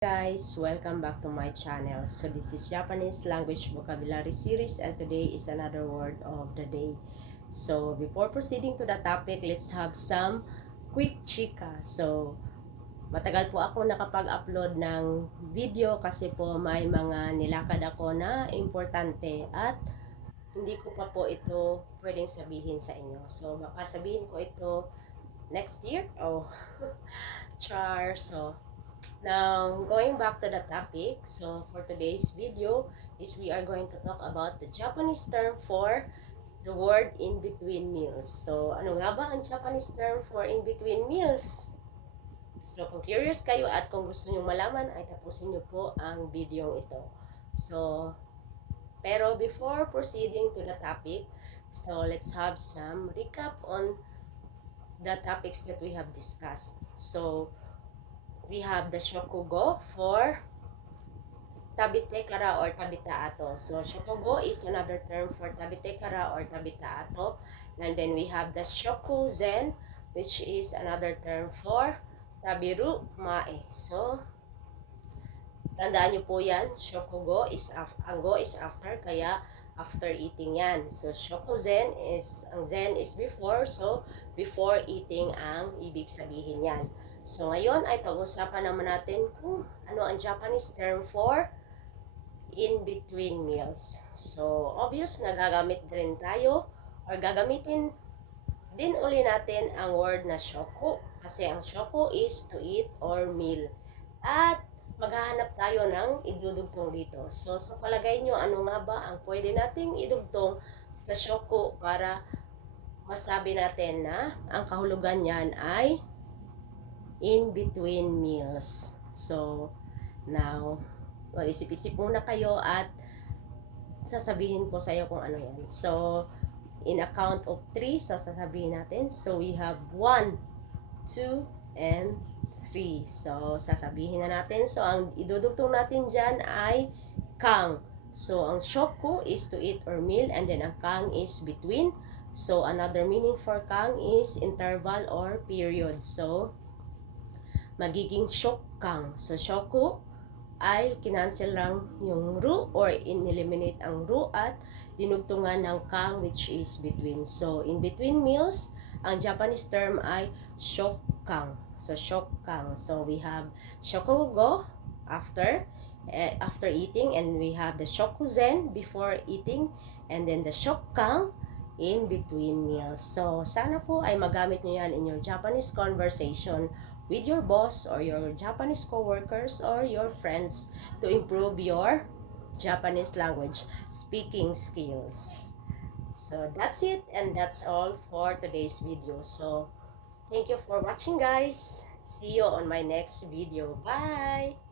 Guys, welcome back to my channel. So this is Japanese language vocabulary series and today is another word of the day. So before proceeding to the topic, let's have some quick chika. So matagal po ako nakapag-upload ng video kasi po may mga nilakad ako na importante at hindi ko pa po ito pwedeng sabihin sa inyo. So baka sabihin ko ito next year. Oh, char. So now, going back to the topic, so for today's video is we are going to talk about the Japanese term for the word in between meals. So, ano nga ba ang Japanese term for in between meals? So, kung curious kayo at kung gusto nyo malaman, ay tapusin nyo po ang video ito. So, pero before proceeding to the topic, so let's have some recap on the topics that we have discussed. So, we have the shokugo for tabitekara or tabitaato. So, shokugo is another term for tabitekara or tabitaato. And then we have the shokuzen, which is another term for tabiru mae. So, tandaan nyo po yan, shokugo is anggo is after, kaya after eating yan. So, shokuzen is, ang zen is before, so before eating ang ibig sabihin yan. So, ngayon ay pag-usapan naman natin kung ano ang Japanese term for in-between meals. So, obvious na gagamit rin tayo or gagamitin din uli natin ang word na shoku. Kasi ang shoku is to eat or meal. At maghahanap tayo ng idudugtong dito. So, sa palagay nyo, ano nga ba ang pwede nating idugtong sa shoku para masabi natin na ang kahulugan niyan ay in between meals. So, now, mag-isip-isip muna kayo at sasabihin ko sa iyo kung ano yan. So, in a count of 3, so sasabihin natin. So, we have 1, 2, and 3. So, sasabihin na natin. So, ang idudugtong natin dyan ay kang. So, ang shoku is to eat or meal, and then ang kang is between. So, another meaning for kang is interval or period. So, magiging shokkang. So, shoku ay kinancel lang yung ru or in-eliminate ang ru at dinugtungan ng kang which is between. So, in between meals, ang Japanese term ay shokkang. So, shokkang. So, we have shokugo after eating, and we have the shokuzen before eating, and then the shokkang in between meals. So, sana po ay magamit nyo yan in your Japanese conversation with your boss or your Japanese co-workers or your friends to improve your Japanese language speaking skills. So that's it, and that's all for today's video. So thank you for watching, guys. See you on my next video. Bye!